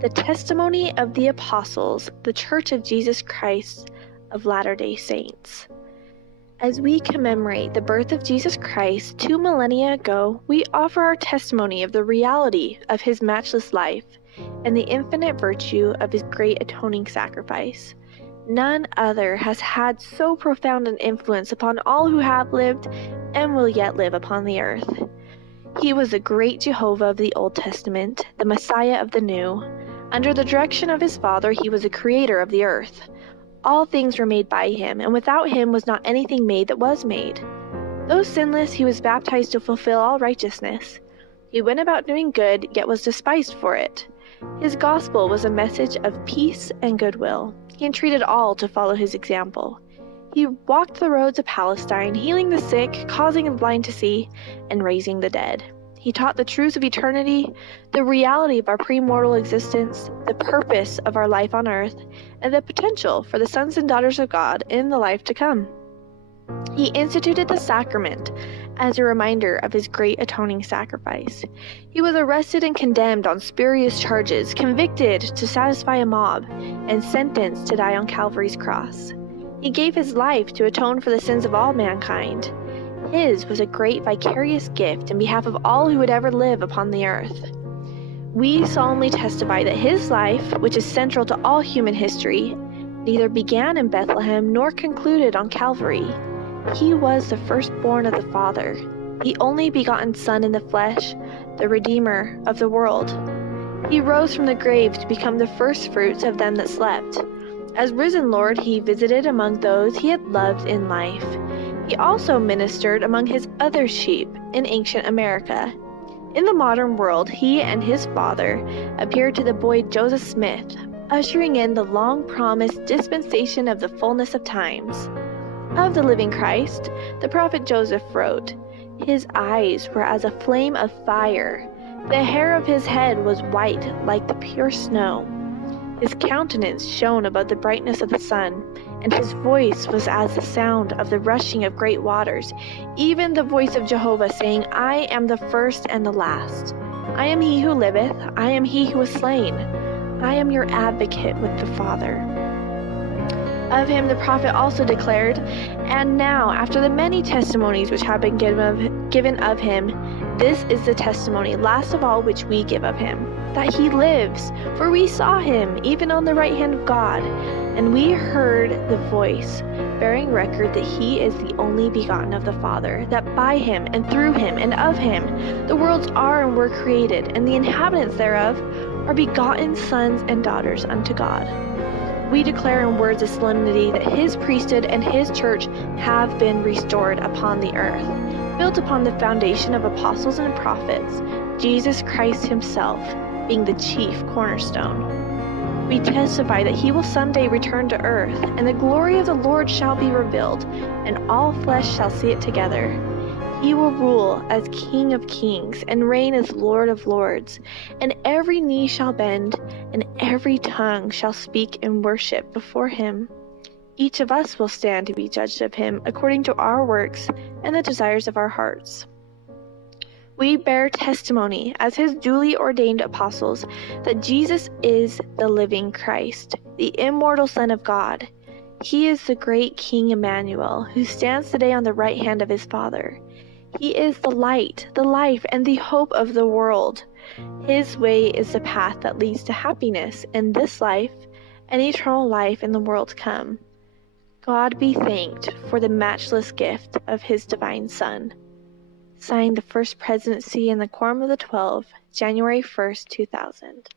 The Testimony of the Apostles, the Church of Jesus Christ of Latter-day Saints. As we commemorate the birth of Jesus Christ 2 millennia ago, we offer our testimony of the reality of his matchless life and the infinite virtue of his great atoning sacrifice. None other has had so profound an influence upon all who have lived and will yet live upon the earth. He was the great Jehovah of the Old Testament, the Messiah of the New. Under the direction of his Father, he was the creator of the earth. All things were made by him, and without him was not anything made that was made. Though sinless, he was baptized to fulfill all righteousness. He went about doing good, yet was despised for it. His gospel was a message of peace and goodwill. He entreated all to follow his example. He walked the roads of Palestine, healing the sick, causing the blind to see, and raising the dead. He taught the truths of eternity, the reality of our premortal existence, the purpose of our life on earth, and the potential for the sons and daughters of God in the life to come. He instituted the sacrament as a reminder of his great atoning sacrifice. He was arrested and condemned on spurious charges, convicted to satisfy a mob, and sentenced to die on Calvary's cross. He gave his life to atone for the sins of all mankind. His was a great vicarious gift in behalf of all who would ever live upon the earth. We solemnly testify that his life, which is central to all human history, neither began in Bethlehem nor concluded on Calvary. He was the firstborn of the Father, the only begotten Son in the flesh, the Redeemer of the world. He rose from the grave to become the firstfruits of them that slept. As risen Lord, he visited among those he had loved in life. He also ministered among his other sheep in ancient America. In the modern world, he and his father appeared to the boy Joseph Smith, ushering in the long-promised dispensation of the fullness of times. Of the living Christ, the prophet Joseph wrote, "His eyes were as a flame of fire. The hair of his head was white like the pure snow. His countenance shone above the brightness of the sun, and his voice was as the sound of the rushing of great waters, even the voice of Jehovah, saying, I am the first and the last. I am he who liveth, I am he who was slain. I am your advocate with the Father." Of him the prophet also declared, "And now, after the many testimonies which have been given of him, this is the testimony, last of all, which we give of him, that he lives. For we saw him, even on the right hand of God, and we heard the voice, bearing record that he is the only begotten of the Father, that by him, and through him, and of him, the worlds are and were created, and the inhabitants thereof are begotten sons and daughters unto God. We declare in words of solemnity that his priesthood and his church have been restored upon the earth, built upon the foundation of apostles and prophets, Jesus Christ himself being the chief cornerstone. We testify that he will someday return to earth, and the glory of the Lord shall be revealed, and all flesh shall see it together. He will rule as King of kings and reign as Lord of lords, and every knee shall bend, and every tongue shall speak in worship before him. Each of us will stand to be judged of him according to our works and the desires of our hearts. We bear testimony as his duly ordained apostles that Jesus is the living Christ, the immortal Son of God. He is the great King Emmanuel, who stands today on the right hand of his Father. He is the light, the life, and the hope of the world. His way is the path that leads to happiness in this life and eternal life in the world to come. God be thanked for the matchless gift of his divine Son. Signed, the First Presidency in the Quorum of the 12, January 1st, 2000.